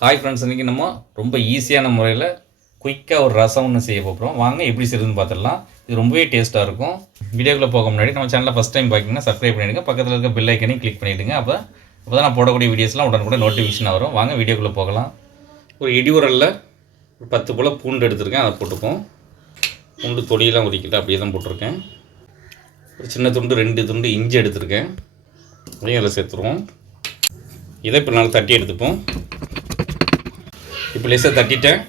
Hi friends இன்றைக்கி நம்ம ரொம்ப ஈஸியான முறையில் குயிக்காக ஒரு ரசம் ஒன்று செய்ய போகிறோம் வாங்க எப்படி செய்யுதுன்னு பார்த்துடலாம் இது ரொம்பவே டேஸ்ட்டாக இருக்கும். வீடியோக்குள்ளே போக முன்னாடி நம்ம சேனலில் ஃபஸ்ட் டைம் பார்க்கிங்கன்னா சப்ஸ்கிரைப் பண்ணிவிடுங்க பக்கத்தில் இருக்க பெல் ஐக்கனையும் கிளிக் பண்ணிவிடுங்க அப்போ அப்போ தான் நான் போடக்கூடிய வீடியோஸ்லாம் உடனுக்குடன் நோட்டிஃபிகேஷன் வரும். வாங்க வீடியோக்குள்ளே போகலாம். ஒரு இடியுரலில் ஒரு பத்து போல் பூண்டு எடுத்திருக்கேன். அதை போட்டுப்போம் பூண்டு தொடியெல்லாம் ஒதுக்கிட்டு அப்படியே தான் போட்டிருக்கேன். ஒரு சின்ன துண்டு ரெண்டு துண்டு இஞ்சி எடுத்திருக்கேன். அதையும் அதில் சேர்த்துருவோம். இதை இப்போ நல்லா தட்டி எடுத்துப்போம். இப்போ லேசாக தட்டிட்டேன்.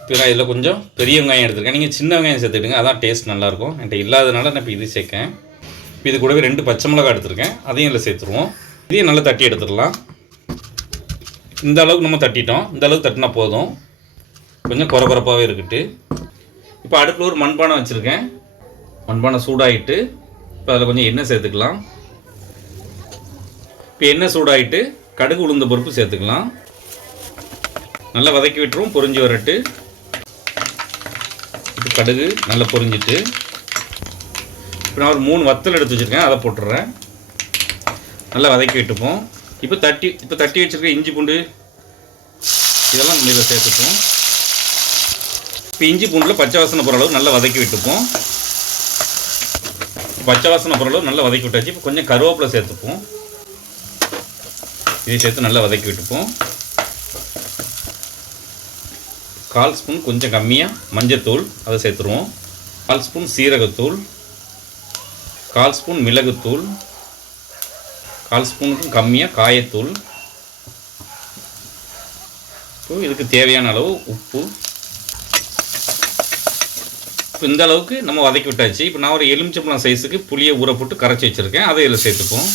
இப்போ நான் இதில் கொஞ்சம் பெரிய வெங்காயம் எடுத்துருக்கேன். நீங்கள் சின்ன வெங்காயம் சேர்த்துக்கிடுங்க. அதான் டேஸ்ட் நல்லாயிருக்கும். என்கிட்ட இல்லாதனால நான் இப்போ இது சேர்க்கேன். இப்போ இது கூடவே ரெண்டு பச்சை மிளகா எடுத்துருக்கேன். அதையும் இதில் சேர்த்துருவோம். இதையும் நல்லா தட்டி எடுத்துடலாம். இந்த அளவுக்கு நம்ம தட்டிட்டோம். இந்த அளவுக்கு தட்டினா போதும். கொஞ்சம் குறகுறப்பாகவே இருக்கட்டு. இப்போ அடுப்பில் ஒரு மண்பானை வச்சுருக்கேன். மண்பானை சூடாகிட்டு இப்போ அதில் கொஞ்சம் எண்ணெய் சேர்த்துக்கலாம். இப்போ எண்ணெய் சூடாகிட்டு கடுகு உளுந்த பருப்பு சேர்த்துக்கலாம். நல்லா வதக்கி விட்டுருவோம். பொறிஞ்சு வரட்டு. இப்போ கடுகு நல்லா பொரிஞ்சிட்டு இப்போ நான் ஒரு மூணு வத்தல் எடுத்து வச்சுருக்கேன். அதை போட்டுடுறேன் நல்லா வதக்கி விட்டுப்போம். இப்போ தட்டி இப்போ தட்டி வச்சுருக்க இஞ்சி பூண்டு இதெல்லாம் நம்ம இதில் சேர்த்துப்போம். இப்போ இஞ்சி பூண்டில் பச்சை வாசனை போகிற அளவு நல்லா வதக்கி விட்டுப்போம். பச்சை வாசனை போகிற அளவு நல்லா வதக்கி விட்டாச்சு. இப்போ கொஞ்சம் கருவேப்பிலை சேர்த்துப்போம். இதை சேர்த்து நல்லா வதக்கி விட்டுப்போம். கால் ஸ்பூன் கொஞ்சம் கம்மியாக மஞ்சத்தூள் அதை சேர்த்துருவோம். கால் ஸ்பூன் சீரகத்தூள் கால் ஸ்பூன் மிளகுத்தூள் கால் ஸ்பூனுக்கும் கம்மியாக காயத்தூள் இப்போ இதுக்கு தேவையான அளவு உப்பு. இப்போ இந்த அளவுக்கு நம்ம வதக்கி விட்டாச்சு. இப்போ நான் ஒரு எலுமிச்சம்பழம் சைஸுக்கு புளியை ஊற போட்டு கரைச்சி வச்சுருக்கேன். அதை இதில் சேர்த்துப்போம்.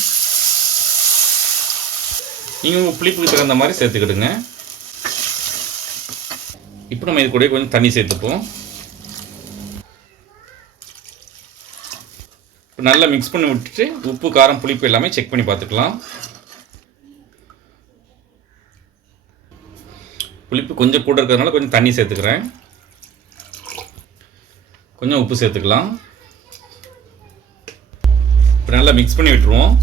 நீங்கள் உங்கள் புளிப்புக்கு தகுந்த மாதிரி சேர்த்துக்கிடுங்க. இப்போ நம்ம இது கூட கொஞ்சம் தண்ணி சேர்த்துப்போம். இப்போ நல்லா மிக்ஸ் பண்ணி விட்டுட்டு உப்பு காரம் புளிப்பு எல்லாமே செக் பண்ணி பார்த்துக்கலாம். புளிப்பு கொஞ்சம் கூட இருக்கிறதுனால கொஞ்சம் தண்ணி சேர்த்துக்கிறேன். கொஞ்சம் உப்பு சேர்த்துக்கலாம். இப்போ நல்லா மிக்ஸ் பண்ணி விட்டுருவோம்.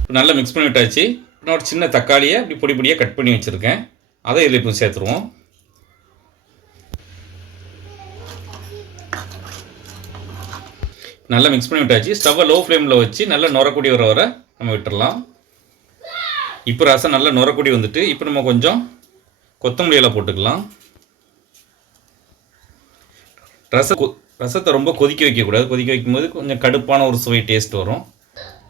இப்போ நல்லா மிக்ஸ் பண்ணி விட்டாச்சு. நான் ஒரு சின்ன தக்காளியை இப்படி பொடி பொடியாக கட் பண்ணி வச்சுருக்கேன். அதை இதில் இப்போ சேர்த்துருவோம். நல்லா மிக்ஸ் பண்ணி விட்டாச்சு. ஸ்டவ்வை லோ ஃப்ளேமில் வச்சு நல்லா நுரக்குடி வர வர நம்ம விட்டுடலாம் இப்போ ரசம் நல்லா நுரக்குடி வந்துட்டு இப்போ நம்ம கொஞ்சம் கொத்தமல்லி போட்டுக்கலாம். ரச கொ ரசத்தை ரொம்ப கொதிக்க வைக்கக்கூடாது. கொதிக்க வைக்கும்போது கொஞ்சம் கடுப்பான ஒரு சுவை டேஸ்ட் வரும்.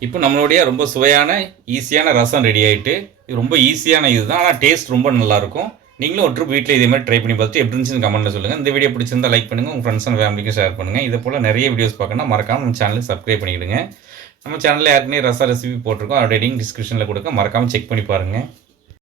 இப்போ நம்மளுடைய ரொம்ப சுவையான ஈஸியான ரசம் ரெடி ஆகிட்டு இது ரொம்ப ஈஸியான இது தான் ஆனால் டேஸ்ட் ரொம்ப நல்லாயிருக்கும் நீங்களும் ஒரு ட்ரிப் வீட்டில் இதே மாதிரி ட்ரை பண்ணி பார்த்துட்டு எப்படி இருந்துச்சுன்னு கமெண்ட்டில் சொல்லுங்கள் இந்த வீடியோ பிடிச்சிருந்தா லைக் பண்ணுங்கள் உங்கள் ஃப்ரெண்ட்ஸ் அண்ட் ஃபேமிலிக்கும் ஷேர் பண்ணுங்கள் இதே போல் நிறைய வீடியோஸ் பார்க்கணும் மறக்காமல் நம்ம சேனலுக்கு சப்ஸ்கிரைப் பண்ணிவிடுங்க நம்ம சேனலில் ஏற்கனவே ரசா ரெசிபி போட்டிருக்கோம். அதோட லிங்க் டிஸ்கிரிப்ஷனில் கொடுக்க மறக்காமல் செக் பண்ணி பாருங்கள்